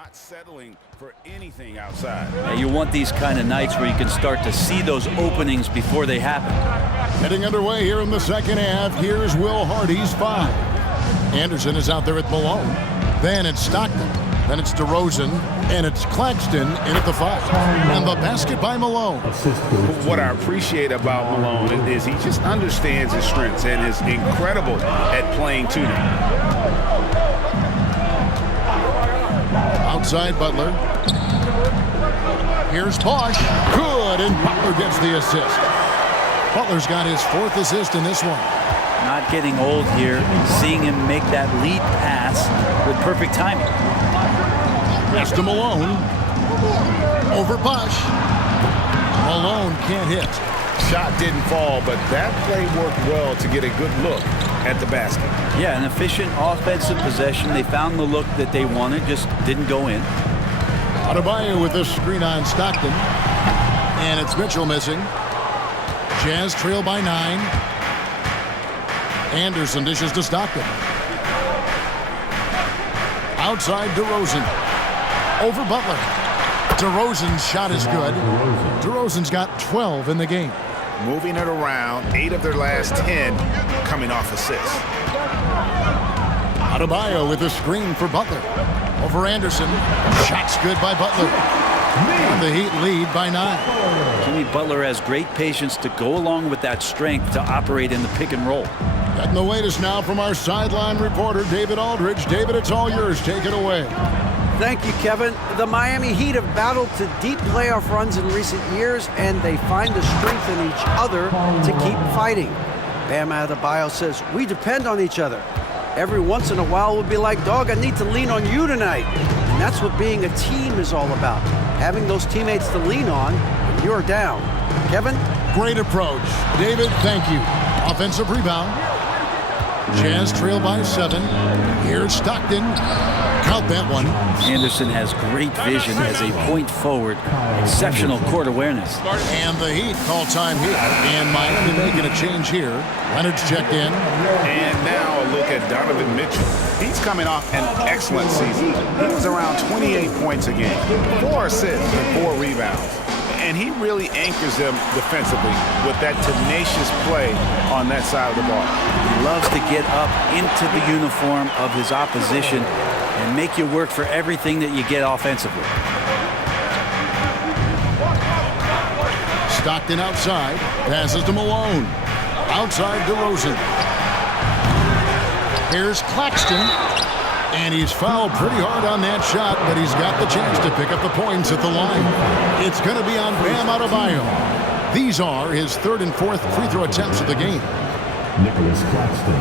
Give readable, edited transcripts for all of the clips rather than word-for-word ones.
not settling for anything outside. Yeah, you want these kind of nights where you can start to see those openings before they happen. Getting underway here in the second half. Here's Will Hardy's 5. Anderson is out there at Malone. Then it's Stockton. Then it's DeRozan. And it's Claxton in at the 5. And the basket by Malone. What I appreciate about Malone is he just understands his strengths and is incredible at playing to them. Outside Butler. Here's Bosch. Good, and Butler gets the assist. Butler's got his 4th assist in this one. Not getting old here. Seeing him make that lead pass with perfect timing. Pass to Malone. Over Bosch. Malone can't hit. Shot didn't fall, but that play worked well to get a good look at the basket. Yeah, an efficient offensive possession. They found the look that they wanted, just didn't go in. Adebayo with the screen on Stockton. And it's Mitchell missing. Jazz trail by 9. Anderson dishes to Stockton. Outside DeRozan. Over Butler. DeRozan's shot is good. DeRozan's got 12 in the game. Moving it around, 8 of their last 10 coming off assists. Adebayo with the screen for Butler. Over Anderson. Shot's good by Butler. And the Heat lead by 9. Jimmy Butler has great patience to go along with that strength to operate in the pick and roll. Getting the latest now from our sideline reporter, David Aldridge. David, it's all yours. Take it away. Thank you, Kevin. The Miami Heat have battled to deep playoff runs in recent years, and they find the strength in each other to keep fighting. Bam Adebayo says, "We depend on each other. Every once in a while we'll be like, dog, I need to lean on you tonight." And that's what being a team is all about. Having those teammates to lean on when you're down. Kevin? Great approach. David, thank you. Offensive rebound. Jazz trail by 7. Here's Stockton. Count that one. Anderson has great vision as a point forward. Exceptional court awareness. And the Heat call time here. And Miami making a change here. Leonard's checked in. And now a look at Donovan Mitchell. He's coming off an excellent season. He was around 28 points a game, 4 assists and 4 rebounds. And he really anchors them defensively with that tenacious play on that side of the ball. He loves to get up into the uniform of his opposition and make you work for everything that you get offensively. Stockton outside. Passes to Malone. Outside DeRozan. Here's Claxton. And he's fouled pretty hard on that shot, but he's got the chance to pick up the points at the line. It's going to be on Bam Adebayo. These are his 3rd and 4th free throw attempts of the game. Nicholas Claxton,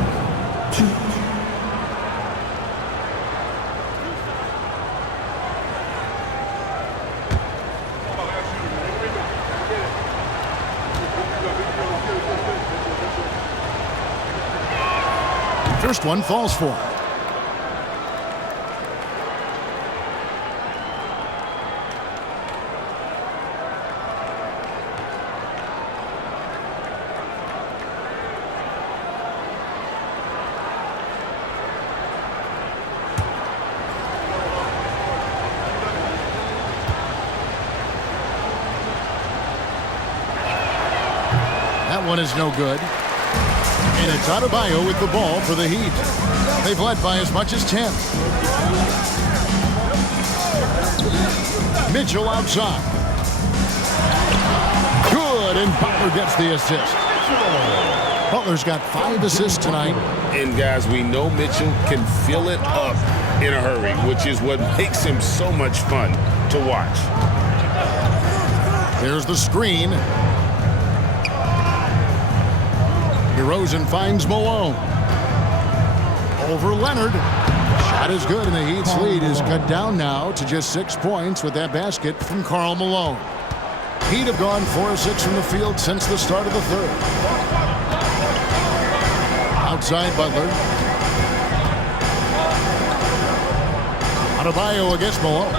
2. First one falls for him. That one is no good. And it's Adebayo with the ball for the Heat. They've led by as much as 10. Mitchell outside. Good, and Butler gets the assist. Butler's got 5 assists tonight. And guys, we know Mitchell can fill it up in a hurry, which is what makes him so much fun to watch. There's the screen. DeRozan finds Malone. Over Leonard. Shot is good, and the Heat's lead is cut down now to just 6 points with that basket from Karl Malone. Heat have gone 4 of 6 from the field since the start of the 3rd. Outside Butler. Adebayo against Malone.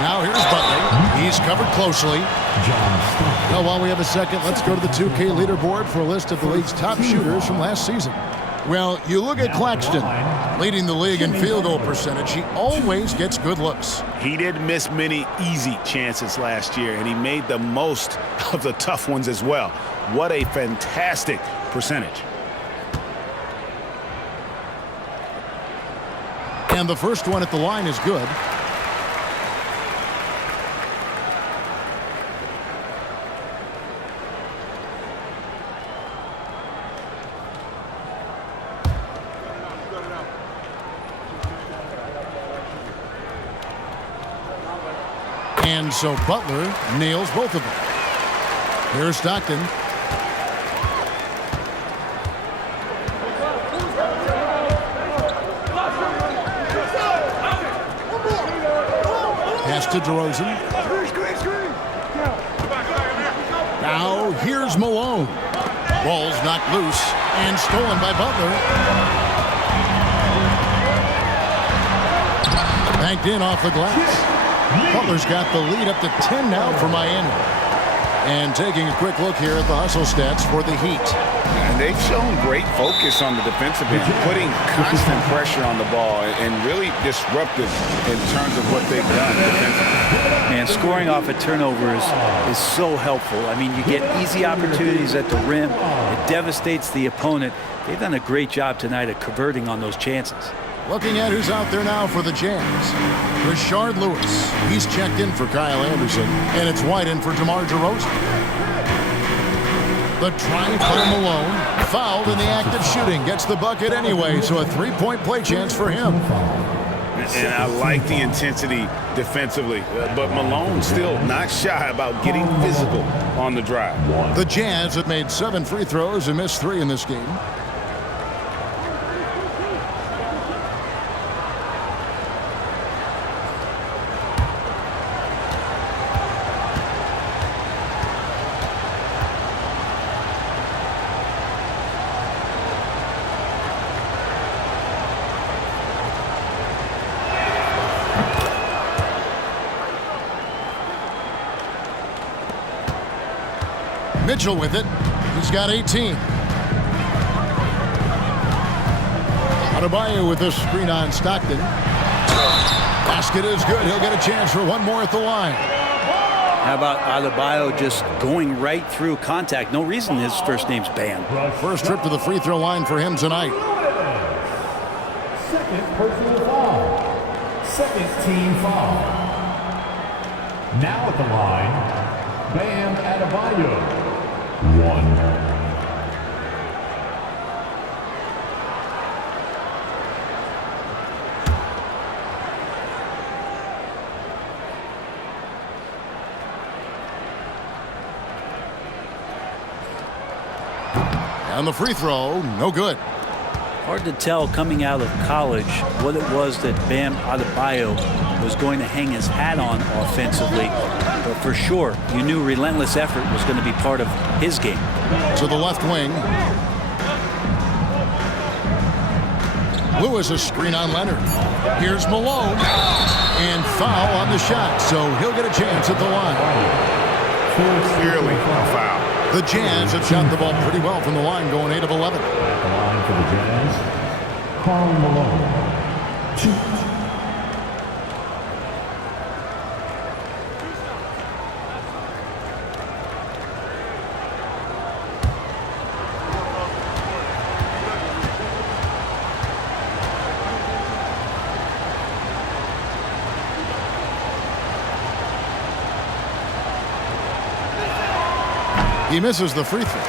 Now here's Butler. He's covered closely. Well, while we have a second, let's go to the 2K leaderboard for a list of the league's top shooters from last season. Well, you look at Claxton. Leading the league in field goal percentage, he always gets good looks. He didn't miss many easy chances last year, and he made the most of the tough ones as well. What a fantastic percentage. And the first one at the line is good. And so Butler nails both of them. Here's Stockton. Pass to DeRozan. Now here's Malone. Ball's knocked loose and stolen by Butler. Banked in off the glass. Butler's got the lead up to 10 now for Miami. And taking a quick look here at the hustle stats for the Heat. And they've shown great focus on the defensive end, putting constant pressure on the ball and really disruptive in terms of what they've done defensively. And scoring off a turnover is so helpful. I mean, you get easy opportunities at the rim. It devastates the opponent. They've done a great job tonight at converting on those chances. Looking at who's out there now for the Jazz. Rashard Lewis. He's checked in for Kyle Anderson, and it's White in for DeMar DeRozan. The try by Malone, fouled in the act of shooting, gets the bucket anyway, so a three-point play chance for him. And I like the intensity defensively, but Malone still not shy about getting physical on the drive. The Jazz have made 7 free throws and missed 3 in this game. Mitchell with it. He's got 18. Adebayo with this screen on Stockton. Basket is good. He'll get a chance for one more at the line. How about Adebayo just going right through contact? No reason his first name's banned. First trip to the free throw line for him tonight. Second personal foul. Second team foul. Now at the line, Bam Adebayo. 1. And the free throw, no good. Hard to tell coming out of college what it was that Bam Adebayo was going to hang his hat on offensively. But for sure, you knew relentless effort was going to be part of his game. To the left wing. Lewis a screen on Leonard. Here's Malone. And foul on the shot, so he'll get a chance at the line. Clearly a foul. The Jazz have shot the ball pretty well from the line, going 8 of 11. At the line for the Jazz, Karl Malone. 2. He misses the free throw.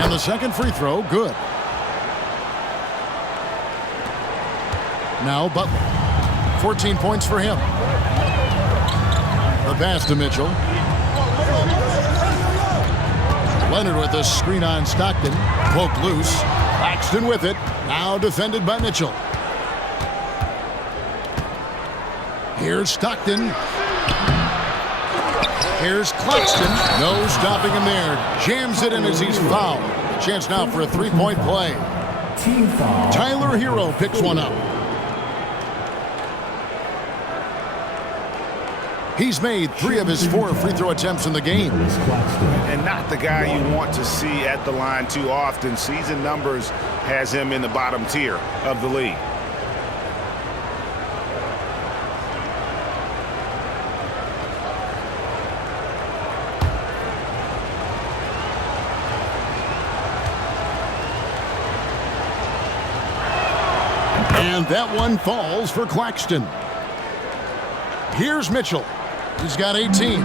And the second free throw, good. Now Butler. 14 points for him. The pass to Mitchell. Leonard with a screen on Stockton. Poked loose. Claxton with it. Now defended by Mitchell. Here's Stockton. Here's Claxton. No stopping him there. Jams it in as he's fouled. Chance now for a three-point play. Team foul. Tyler Hero picks one up. He's made 3 of his 4 free throw attempts in the game. And not the guy you want to see at the line too often. Season numbers has him in the bottom tier of the league. And that one falls for Claxton. Here's Mitchell. He's got 18.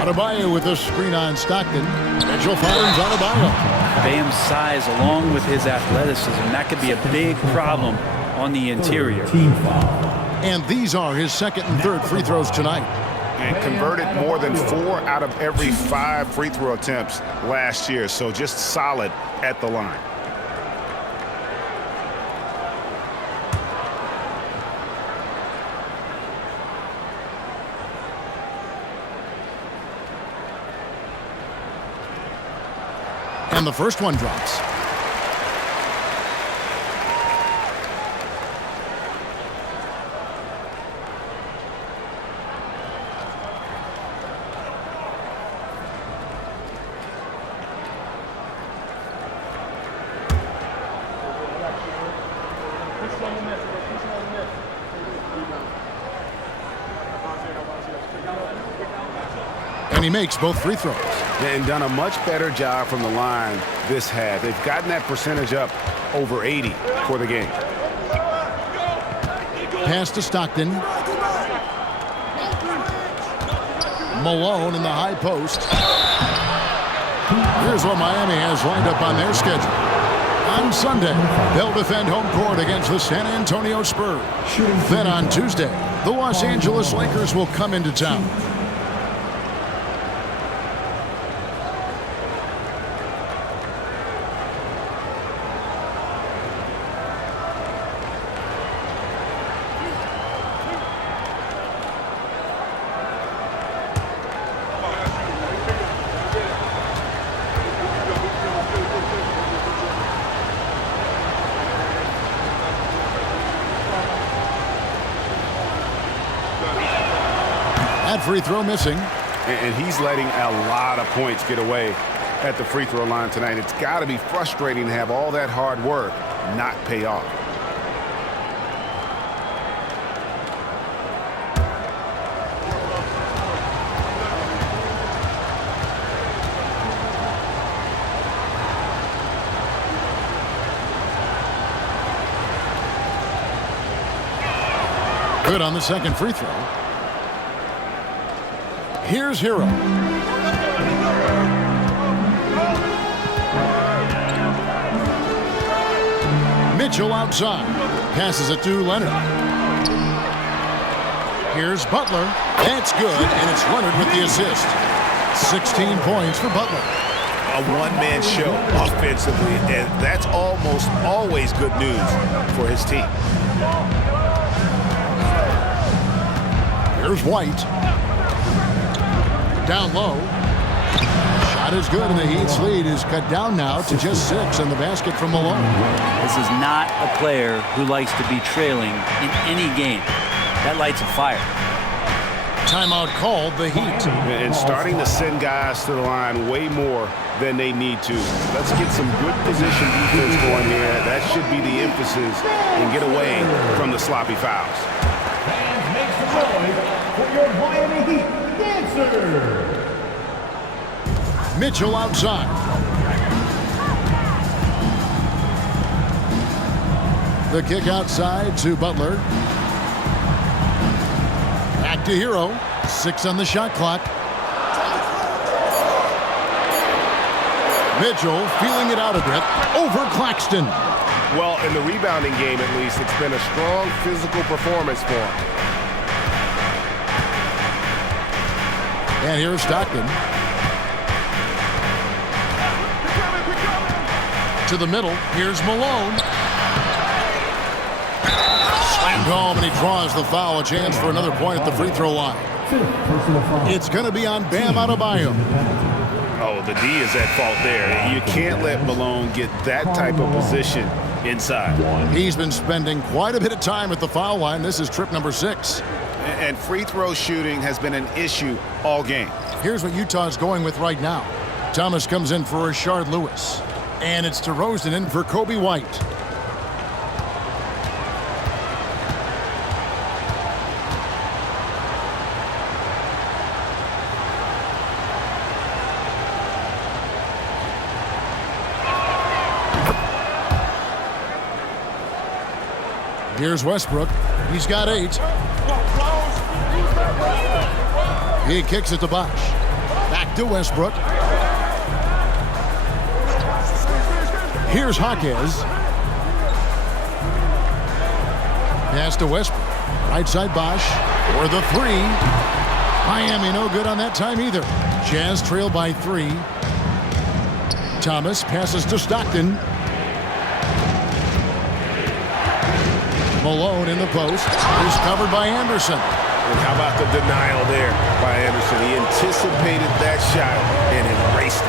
Adebayo with a screen on Stockton. Mitchell finds Adebayo. Bam's size along with his athleticism, that could be a big problem on the interior. Team foul. And these are his second and third free throws tonight. And converted more than 4 out of every 5 free throw attempts last year. So just solid at the line. And the first one drops. And he makes both free throws. And done a much better job from the line this half. They've gotten that percentage up over 80 for the game. Pass to Stockton. Malone in the high post. Here's what Miami has lined up on their schedule. On Sunday, they'll defend home court against the San Antonio Spurs. Then on Tuesday, the Los Angeles Lakers will come into town. That free throw missing. And he's letting a lot of points get away at the free throw line tonight. It's got to be frustrating to have all that hard work not pay off. Good on the second free throw. Here's Hero. Mitchell outside. Passes it to Leonard. Here's Butler. That's good, and it's Leonard with the assist. 16 points for Butler. A one-man show offensively, and that's almost always good news for his team. Here's White. Down low. Shot is good, and the Heat's lead is cut down now to just 6 on the basket from Malone. This is not a player who likes to be trailing in any game. That lights a fire. Timeout called, the Heat. And starting to send guys to the line way more than they need to. Let's get some good position defense going here. That should be the emphasis and get away from the sloppy fouls. Fans, make some noise for your Miami Heat dancer. Mitchell outside. The kick outside to Butler. Back to Hero. 6 on the shot clock. Mitchell feeling it out a bit over Claxton. Well, in the rebounding game, at least, it's been a strong physical performance for him. And here's Stockton. To the middle. Here's Malone. Slammed home, and he draws the foul. A chance for another point at the free throw line. It's going to be on Bam Adebayo. Oh, the D is at fault there. You can't let Malone get that type of position inside. He's been spending quite a bit of time at the foul line. This is trip number 6. And free throw shooting has been an issue all game. Here's what Utah's going with right now. Thomas comes in for Rashard Lewis. And it's DeRozan in for Kobe White. Here's Westbrook. He's got 8. He kicks it to Bosh. Back to Westbrook. Here's Jaquez. Pass to Westbrook. Right side Bosh. For the 3. Miami no good on that time either. Jazz trail by 3. Thomas passes to Stockton. Malone in the post. He's covered by Anderson. And how about the denial there by Anderson? He anticipated that shot and embraced it.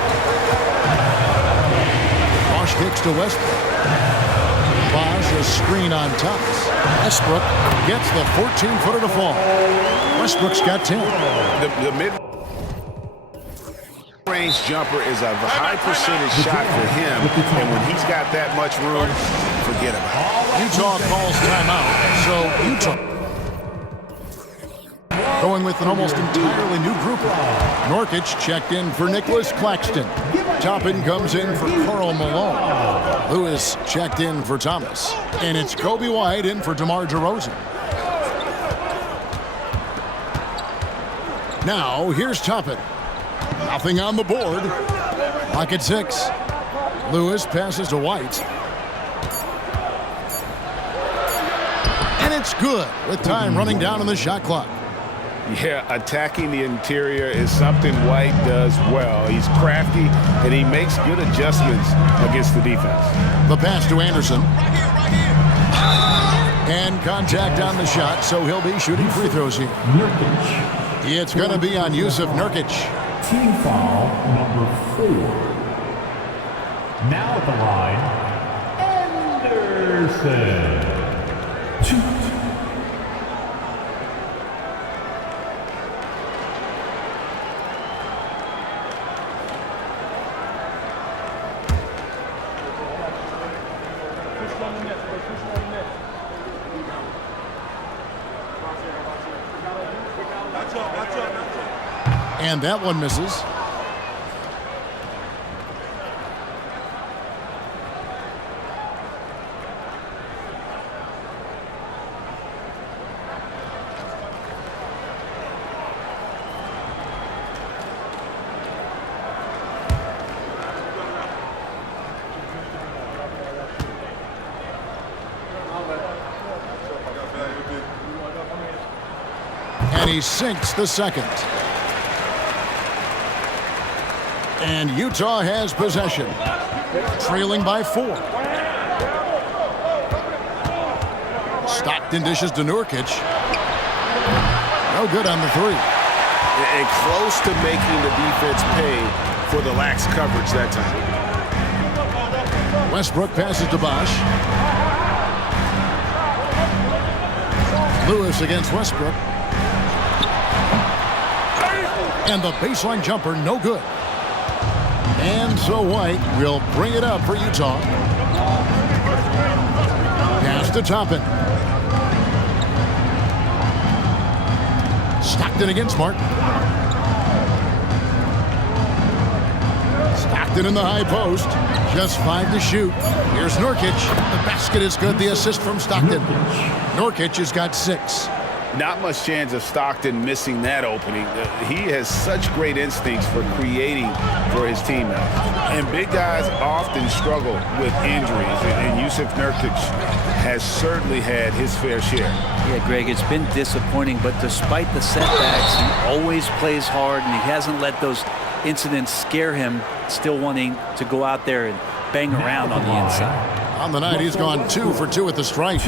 Bosh kicks to Westbrook. Bosh a screen on Thomas. Westbrook gets the 14-footer to fall. Westbrook's got 10. The mid-range jumper is a high percentage shot for him, and when he's got that much room, forget about it. Utah calls timeout, so Utah going with an almost entirely new group. Nurkic checked in for Nicholas Claxton. Toppin comes in for Karl Malone. Lewis checked in for Thomas. And it's Kobe White in for DeMar DeRozan. Now, here's Toppin. Nothing on the board. Clock at 6. Lewis passes to White. And it's good with time running down on the shot clock. Yeah, attacking the interior is something White does well. He's crafty, and he makes good adjustments against the defense. The pass to Anderson. And contact on the shot, so he'll be shooting free throws here. It's going to be on Yusuf Nurkic. Team foul number 4. Now at the line, Anderson. 2. And that one misses. And he sinks the second. And Utah has possession, trailing by 4. Stockton dishes to Nurkic. No good on the 3. And close to making the defense pay for the lax coverage that time. Westbrook passes to Bosh. Lewis against Westbrook. And the baseline jumper, no good. And so White will bring it up for Utah. Pass to Toppin. Stockton against Martin. Stockton in the high post. Just 5 to shoot. Here's Nurkic. The basket is good. The assist from Stockton. Nurkic has got 6. Not much chance of Stockton missing that opening. He has such great instincts for creating for his team now. And big guys often struggle with injuries, and Yusuf Nurkic has certainly had his fair share. Yeah, Greg, it's been disappointing, but despite the setbacks, he always plays hard, and he hasn't let those incidents scare him, still wanting to go out there and bang around on the inside. On the night, he's gone 2 for 2 at the stripe.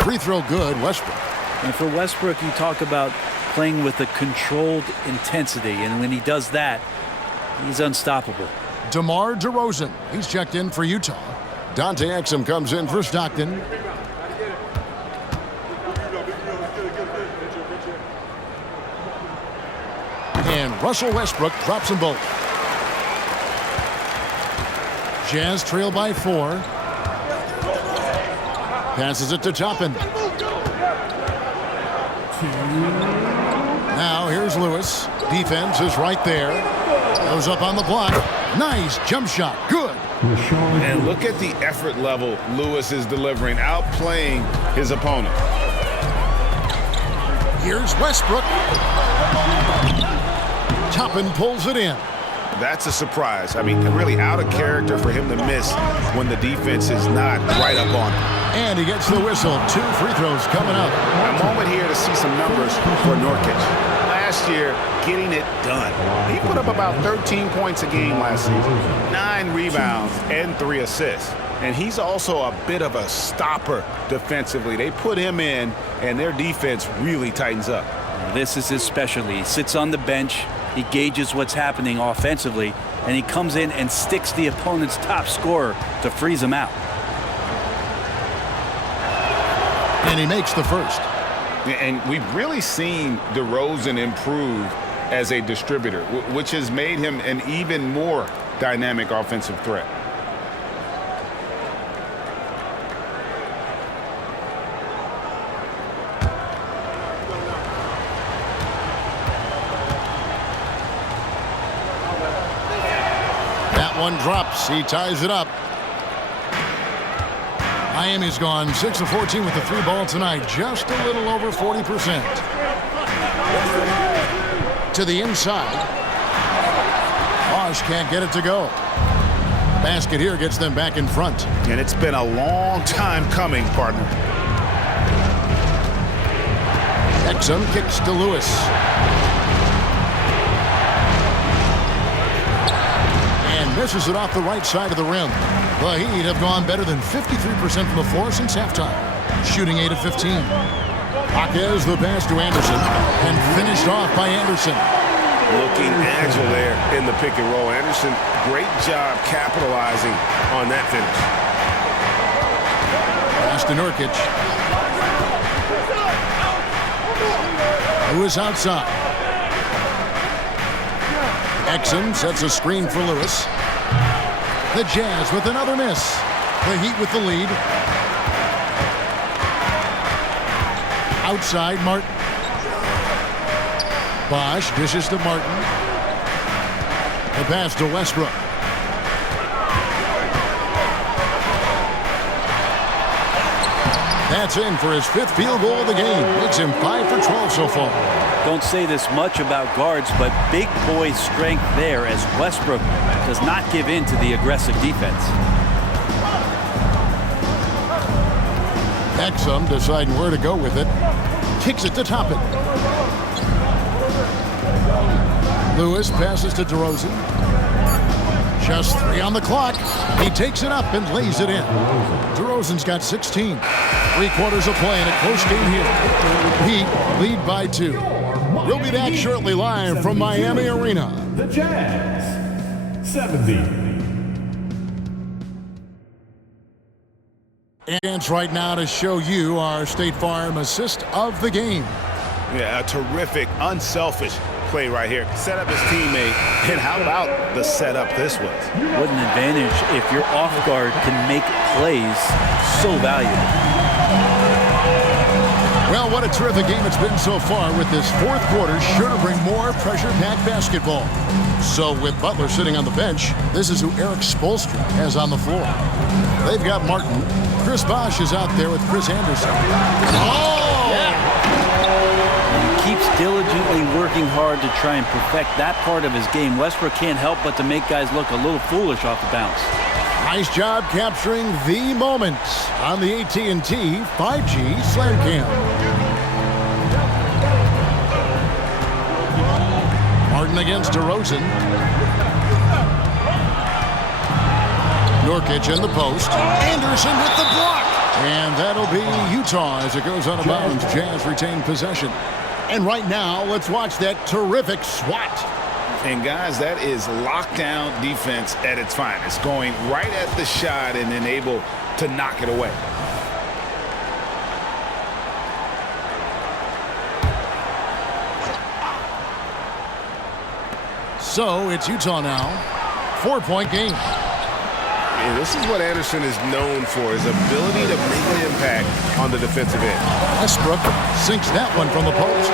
Free throw good, Westbrook. And for Westbrook, you talk about playing with a controlled intensity, and when he does that, he's unstoppable. DeMar DeRozan, he's checked in for Utah. Dante Exum comes in for Stockton. And Russell Westbrook drops them both. Jazz trail by 4. Passes it to Toppin. Now here's Lewis. Defense is right there. Goes up on the block. Nice jump shot. Good. And look at the effort level Lewis is delivering, outplaying his opponent. Here's Westbrook. Toppin pulls it in. That's a surprise. I mean, really out of character for him to miss when the defense is not right up on him. And he gets the whistle. 2 free throws coming up. A moment here to see some numbers for Nurkic. Last year, getting it done. He put up about 13 points a game last season, 9 rebounds, and 3 assists. And he's also a bit of a stopper defensively. They put him in, and their defense really tightens up. This is his specialty. He sits on the bench, he gauges what's happening offensively, and he comes in and sticks the opponent's top scorer to freeze him out. And he makes the first. And we've really seen DeRozan improve as a distributor, which has made him an even more dynamic offensive threat. That one drops. He ties it up. Miami's gone 6 of 14 with the 3 ball tonight. Just a little over 40%. To the inside. Bosch can't get it to go. Basket here gets them back in front. And it's been a long time coming, partner. Exum kicks to Lewis. And misses it off the right side of the rim. The Heat have gone better than 53% from the floor since halftime, shooting 8 of 15. Jaquez the pass to Anderson, and finished off by Anderson. Looking agile there in the pick and roll. Anderson, great job capitalizing on that finish. Pass to Nurkic. Lewis outside. Exum sets a screen for Lewis. The Jazz with another miss. The Heat with the lead. Outside, Martin. Bosch dishes to Martin. The pass to Westbrook. That's in for his 5th field goal of the game. Makes him 5 for 12 so far. Don't say this much about guards, but big boy strength there as Westbrook does not give in to the aggressive defense. Exum deciding where to go with it. Kicks it to Toppin. Lewis passes to DeRozan. Just 3 on the clock. He takes it up and lays it in. DeRozan's got 16. 3 quarters of play in a close game here. Heat lead by 2. We'll be back shortly live from Miami Arena. The Jazz, 70. And right now to show you our State Farm assist of the game. Yeah, a terrific, unselfish play right here. Set up his teammate, and how about the setup this was? What an advantage if your off guard can make plays so valuable. Well, what a terrific game it's been so far, with this 4th quarter sure to bring more pressure-packed basketball. So with Butler sitting on the bench, this is who Eric Spoelstra has on the floor. They've got Martin. Chris Bosch is out there with Chris Anderson. Oh! You keeps diligently working hard to try and perfect that part of his game. Westbrook can't help but to make guys look a little foolish off the bounce. Nice job capturing the moments on the AT&T 5G Slam Cam. Martin against DeRozan. Nurkic in the post. Anderson with the block. And that'll be Utah as it goes out of bounds. Jazz retain possession. And right now, let's watch that terrific swat. And guys, that is lockdown defense at its finest. Going right at the shot and then able to knock it away. So it's Utah now. 4-point game. Yeah, this is what Anderson is known for, his ability to make an impact on the defensive end. Westbrook sinks that one from the post.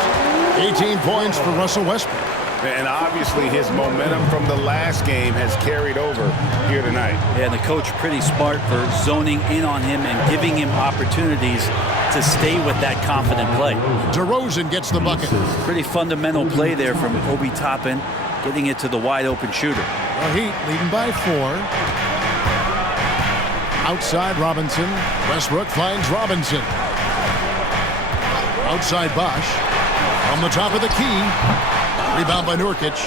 18 points for Russell Westbrook. And obviously his momentum from the last game has carried over here tonight. Yeah, and the coach pretty smart for zoning in on him and giving him opportunities to stay with that confident play. DeRozan gets the bucket. Pretty fundamental play there from Obi Toppin, getting it to the wide open shooter. The Heat leading by 4. Outside Robinson. Westbrook finds Robinson. Outside Bosch. On the top of the key. Rebound by Nurkic.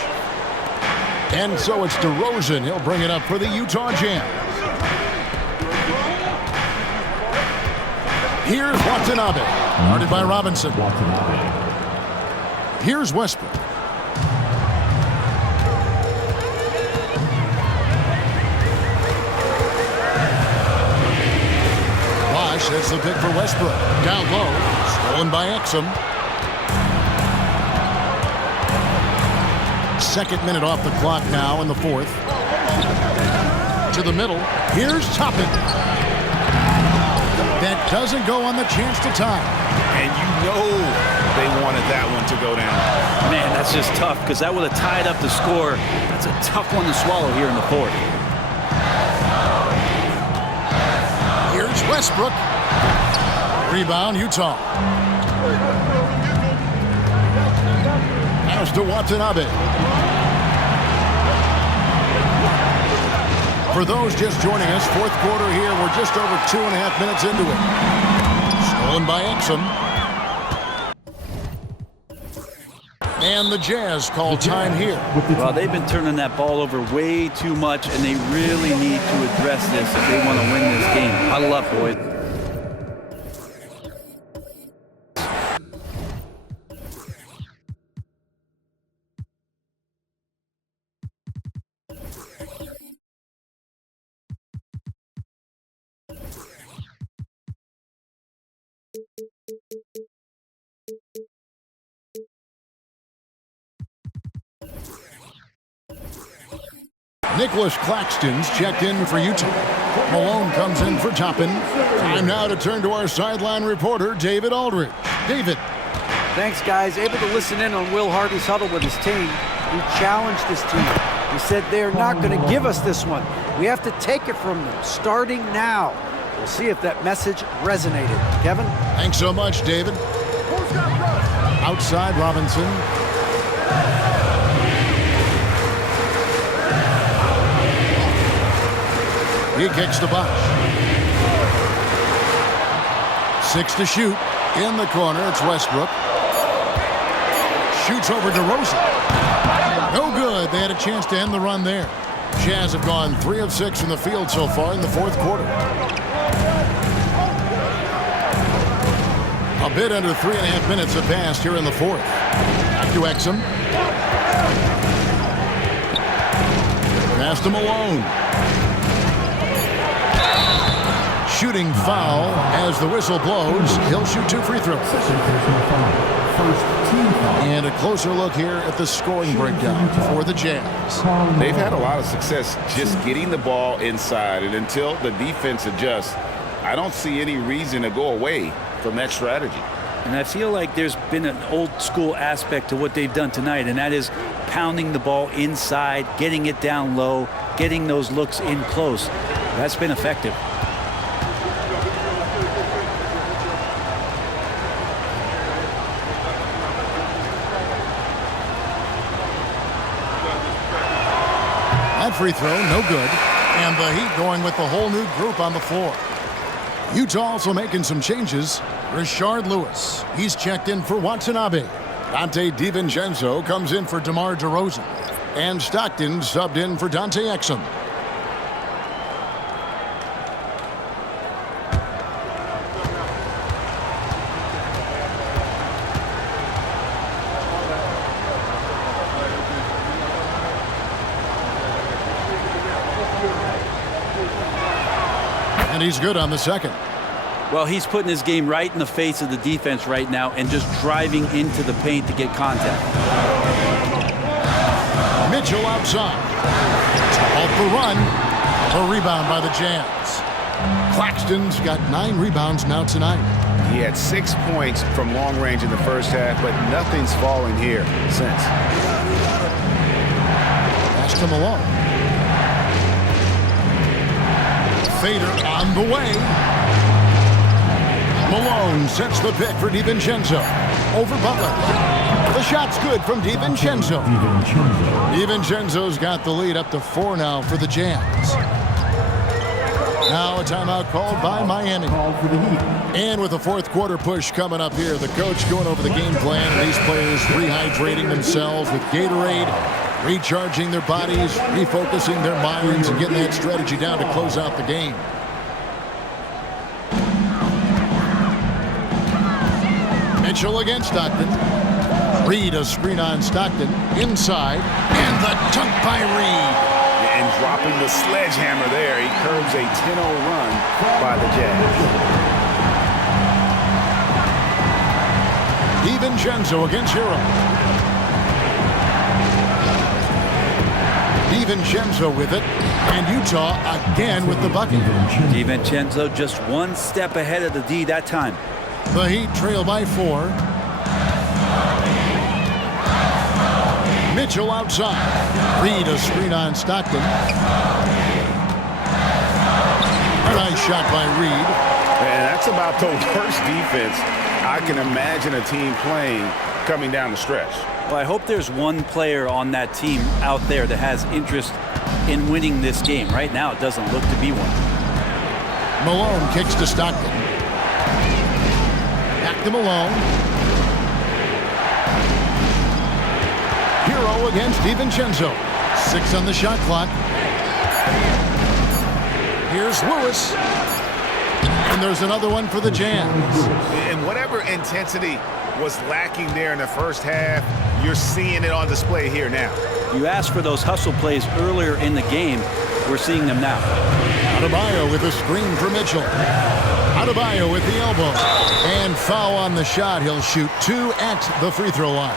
And so it's DeRozan. He'll bring it up for the Utah Jazz. Here's Watanabe. Guarded by Robinson. Here's Westbrook. Bosch hits the pick for Westbrook. Down low. Stolen by Exum. Second minute off the clock now in the fourth. To the middle. Here's Toppin. That doesn't go on the chance to tie. And you know they wanted that one to go down. Man, that's just tough because that would have tied up the score. That's a tough one to swallow here in the fourth. Here's Westbrook. Rebound, Utah. Pass to Watanabe. For those just joining us, fourth quarter here. We're just over 2.5 minutes into it. Stolen by Exum. And the Jazz call time here. Well, they've been turning that ball over way too much, and they really need to address this if they want to win this game. Huddle up, boys. Nicholas Claxton's checked in for Utah. Malone comes in for Toppin. Time now to turn to our sideline reporter, David Aldridge. David. Thanks, guys. Able to listen in on Will Hardy's huddle with his team. He challenged his team. He said they're not going to give us this one. We have to take it from them, starting now. We'll see if that message resonated. Kevin? Thanks so much, David. Outside Robinson. He kicks the Bosch. 6 to shoot. In the corner, it's Westbrook. Shoots over DeRozan. No good. They had a chance to end the run there. Jazz have gone 3 of 6 from the field so far in the fourth quarter. A bit under 3.5 minutes have passed here in the fourth. Back to Exum. Pass to Malone. Shooting foul as the whistle blows. He'll shoot 2 free throws. And a closer look here at the scoring breakdown for the Jazz. They've had a lot of success just getting the ball inside, and until the defense adjusts, I don't see any reason to go away from that strategy. And I feel like there's been an old school aspect to what they've done tonight, and that is pounding the ball inside, getting it down low, getting those looks in close. That's been effective. That free throw, no good. And the Heat going with the whole new group on the floor. Utah also making some changes. Rashard Lewis, he's checked in for Watanabe. Dante DiVincenzo comes in for DeMar DeRozan. And Stockton subbed in for Dante Exum. And he's good on the second. Well, he's putting his game right in the face of the defense right now and just driving into the paint to get contact. Mitchell outside. Off the run. A rebound by the Jazz. Claxton's got 9 rebounds now tonight. He had 6 points from long range in the first half, but nothing's falling here since. Pass to Malone. Fader on the way. Malone sets the pick for DiVincenzo. Over Butler. The shot's good from DiVincenzo. DiVincenzo's got the lead up to 4 now for the Jazz. Now a timeout called by Miami. And with the fourth quarter push coming up here, the coach going over the game plan. And these players rehydrating themselves with Gatorade, recharging their bodies, refocusing their minds, and getting that strategy down to close out the game. Mitchell against Stockton. Reed a screen on Stockton. Inside. And the dunk by Reed. And dropping the sledgehammer there. He curbs a 10-0 run by the Jazz. DiVincenzo against Hero. DiVincenzo with it. And Utah again with the bucket. DiVincenzo just one step ahead of the D that time. The Heat trail by 4. Mitchell outside. Reed a screen on Stockton. A nice shot by Reed. And that's about the worst defense I can imagine a team playing coming down the stretch. Well, I hope there's one player on that team out there that has interest in winning this game. Right now, it doesn't look to be one. Malone kicks to Stockton. Back to Malone. Hero against DiVincenzo. 6 on the shot clock. Here's Lewis. And there's another one for the Jazz. And whatever intensity was lacking there in the first half, you're seeing it on display here now. You asked for those hustle plays earlier in the game. We're seeing them now. Adebayo with a screen for Mitchell. Adebayo with the elbow. And foul on the shot. He'll shoot 2 at the free throw line.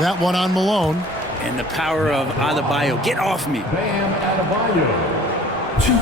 That one on Malone. And the power of Adebayo. Get off me. Bam Adebayo. 2.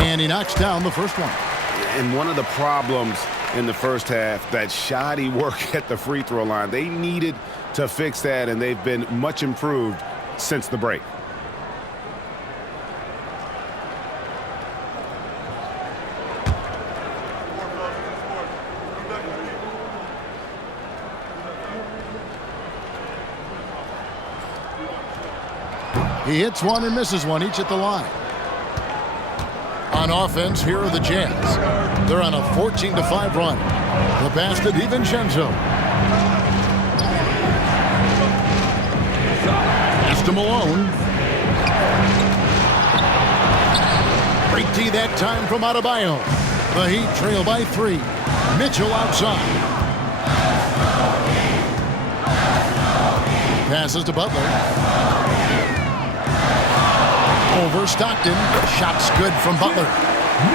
And he knocks down the first one. And one of the problems in the first half, that shoddy work at the free throw line. They needed to fix that, and they've been much improved since the break. He hits one and misses one, each at the line. On offense, here are the Jazz. They're on a 14-5 run. The pass to DiVincenzo. Pass to Malone. Great D that time from Adebayo. The Heat trail by 3. Mitchell outside. Passes to Butler. Over Stockton. Shot's good from Butler.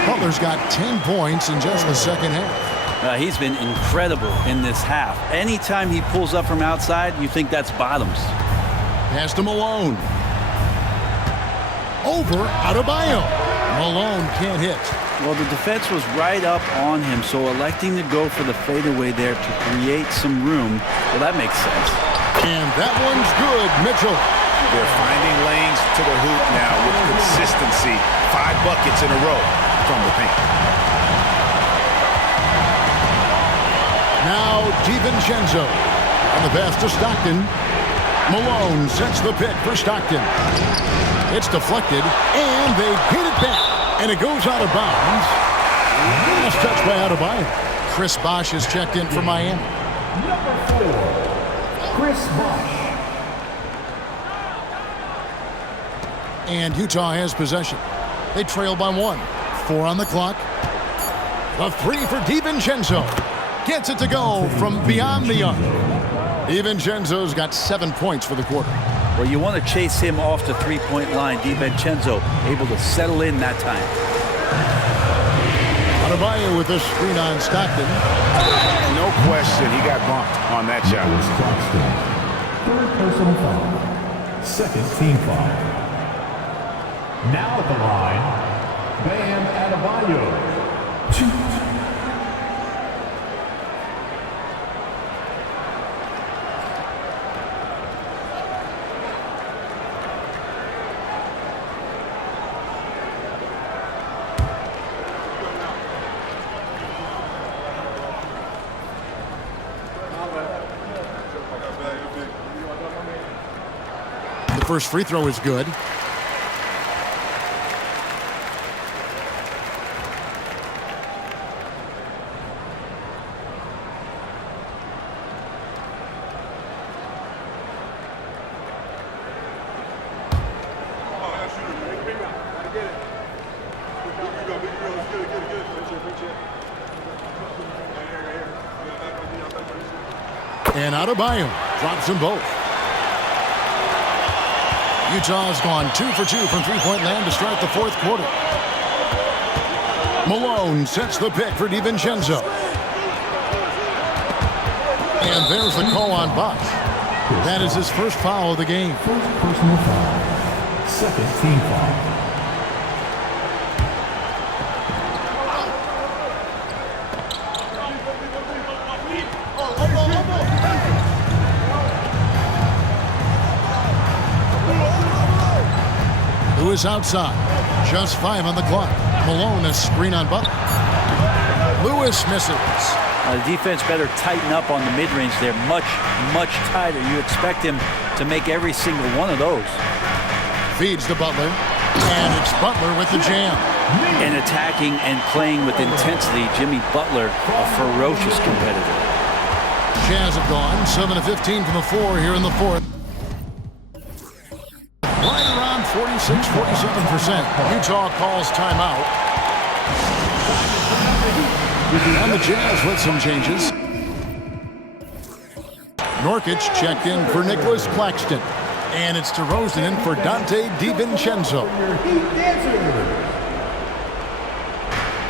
Butler's got 10 points in just the second half. He's been incredible in this half. Anytime he pulls up from outside, you think that's bottoms. Pass to Malone. Over Adebayo. Malone can't hit. Well, the defense was right up on him, so electing to go for the fadeaway there to create some room, well, that makes sense. And that one's good, Mitchell. They're finding lanes to the hoop now with consistency. 5 buckets in a row from the paint. Now DiVincenzo on the pass to Stockton. Malone sets the pick for Stockton. It's deflected, and they hit it back. And it goes out of bounds. Last touch by Adebayo. Chris Bosh has checked in for Miami. Number 4, Chris Bosh. And Utah has possession. They trail by 1. 4 on the clock. The 3 for DiVincenzo. Gets it to go from beyond the arc. DiVincenzo's got 7 points for the quarter. Well, you want to chase him off the three-point line. DiVincenzo able to settle in that time. Adebayo with this screen on Stockton. No question, he got bumped on that shot. Third personal foul. Second team foul. Now at the line, Bam Adebayo. 2. The first free throw is good. And Adebayo drops them both. Utah's gone 2 for 2 from three-point land to start the fourth quarter. Malone sets the pick for DiVincenzo. And there's the call on Bosh. That is his first foul of the game. First personal foul. Second team foul. Lewis outside. Just 5 on the clock. Malone a screen on Butler. Lewis misses. The defense better tighten up on the mid-range. They're much, much tighter. You expect him to make every single one of those. Feeds to Butler. And it's Butler with the jam. And attacking and playing with intensity, Jimmy Butler, a ferocious competitor. Jazz have gone 7 of 15 from the floor here in the fourth. Right around 46-47%. Utah calls timeout. And the Jazz with some changes. Norkic checked in for Nicholas Claxton. And it's DeRozan in for Dante DiVincenzo.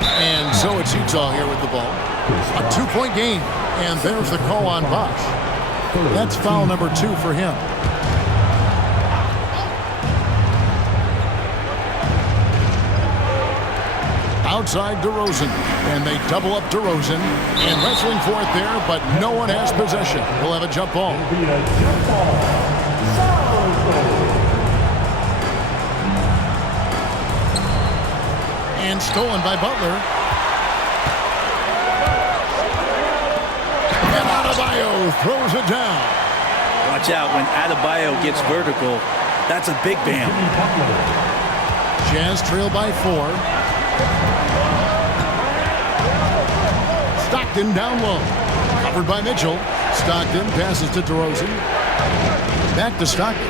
And so it's Utah here with the ball. A 2-point game. And there's the call on Bosh. That's foul number 2 for him. Outside DeRozan, and they double up DeRozan, and wrestling for it there, but no one has possession. We'll have a jump ball. And stolen by Butler. And Adebayo throws it down. Watch out when Adebayo gets vertical. That's a big bam. Jazz trail by 4. Stockton down low. Covered by Mitchell. Stockton passes to DeRozan. Back to Stockton.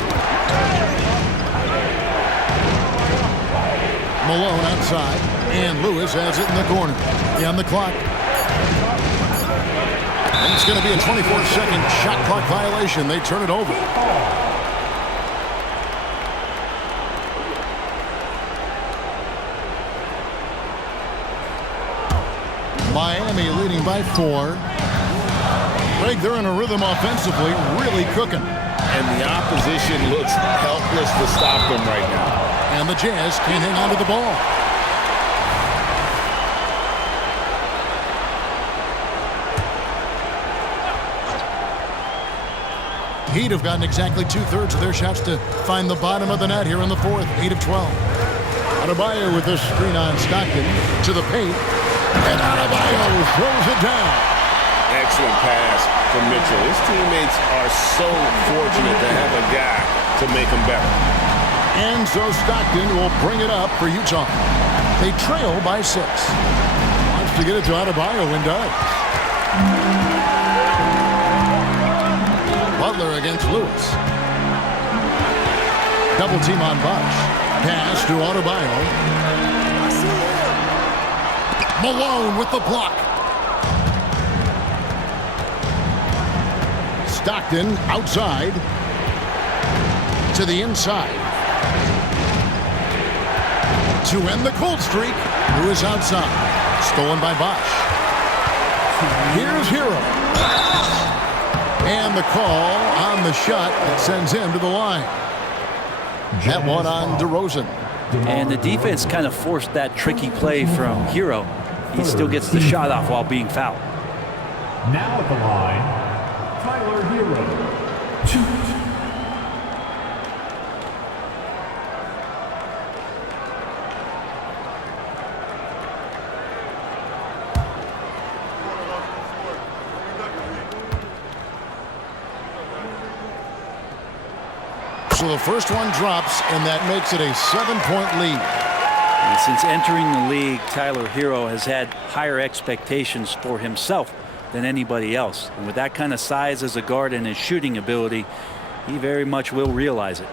Malone outside. And Lewis has it in the corner. On the clock. And it's going to be a 24-second shot clock violation. They turn it over. Miami leading by 4. Greg, they're in a rhythm offensively, really cooking. And the opposition looks helpless to stop them right now. And the Jazz can't hang on to the ball. Heat have gotten exactly 2/3 of their shots to find the bottom of the net here in the fourth. 8 of 12. Adebayo with this screen on Stockton to the paint. And Adebayo throws it down. Excellent pass from Mitchell. His teammates are so fortunate to have a guy to make them better. And so Stockton will bring it up for Utah. They trail by 6. Wants to get it to Adebayo and does. Butler against Lewis. Double team on Bosch. Pass to Adebayo. Malone with the block. Stockton outside to the inside. To end the cold streak, who is outside. Stolen by Bosch. Here's Hero. And the call on the shot that sends him to the line. That one on DeRozan. And the defense kind of forced that tricky play from Hero. He still gets the shot off while being fouled. Now at the line, Tyler Hero. So the first one drops, and that makes it a 7-point lead. And since entering the league, Tyler Hero has had higher expectations for himself than anybody else. And with that kind of size as a guard and his shooting ability, he very much will realize it.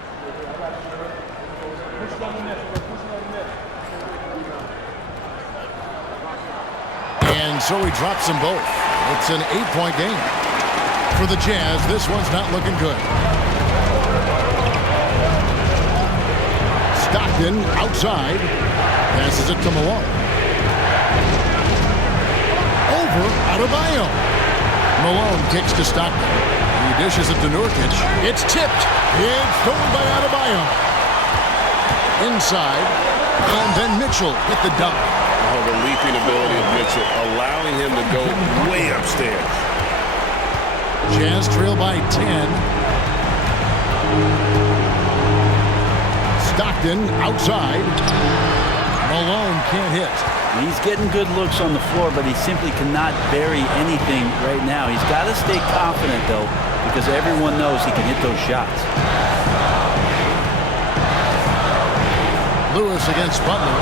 And so he drops them both. It's an 8-point game. For the Jazz, this one's not looking good. Stockton outside. Passes it to Malone. Over Adebayo. Malone kicks to Stockton. He dishes it to Nurkic. It's tipped. It's stolen by Adebayo. Inside. And then Mitchell with the dunk. Oh, the leaping ability of Mitchell, allowing him to go way upstairs. Jazz trail by 10. Stockton outside. Malone can't hit. He's getting good looks on the floor, but he simply cannot bury anything right now. He's got to stay confident, though, because everyone knows he can hit those shots. Lewis against Butler.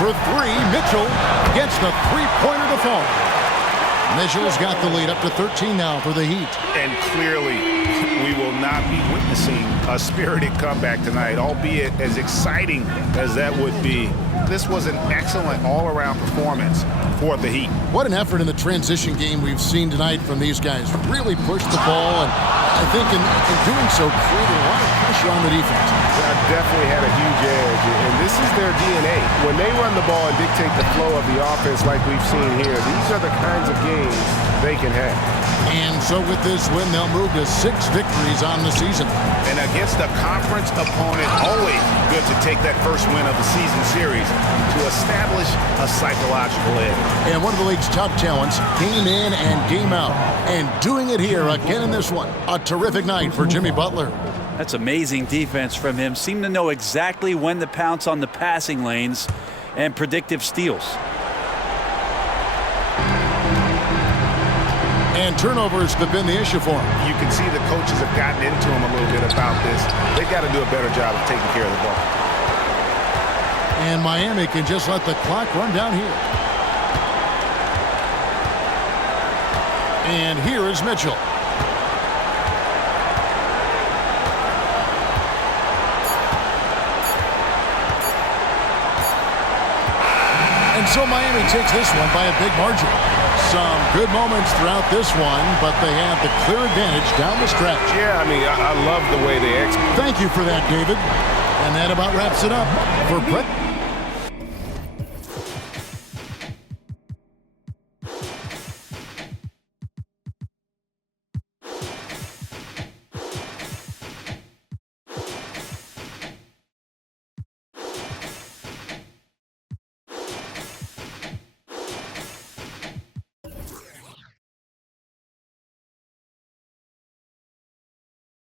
For 3, Mitchell gets the three-pointer to fall. Mitchell's got the lead up to 13 now for the Heat. And clearly, we will not be witnessing a spirited comeback tonight, albeit as exciting as that would be. This was an excellent all-around performance for the Heat. What an effort in the transition game we've seen tonight from these guys. Really pushed the ball, and I think in doing so, created a lot of pressure on the defense. Definitely had a huge edge, and this is their DNA. When they run the ball and dictate the flow of the offense like we've seen here, these are the kinds of games they can have. And so with this win, they'll move to 6 victories on the season. And against a conference opponent, always good to take that first win of the season series to establish a psychological edge. And one of the league's top talents, game in and game out. And doing it here again in this one. A terrific night for Jimmy Butler. That's amazing defense from him. Seemed to know exactly when to pounce on the passing lanes and predictive steals. And turnovers have been the issue for him. You can see the coaches have gotten into him a little bit about this. They've got to do a better job of taking care of the ball. And Miami can just let the clock run down here. And here is Mitchell. And so Miami takes this one by a big margin. Some good moments throughout this one, but they have the clear advantage down the stretch. Yeah, I mean, I love the way they execute. Thank you for that, David. And that about wraps it up for Brett.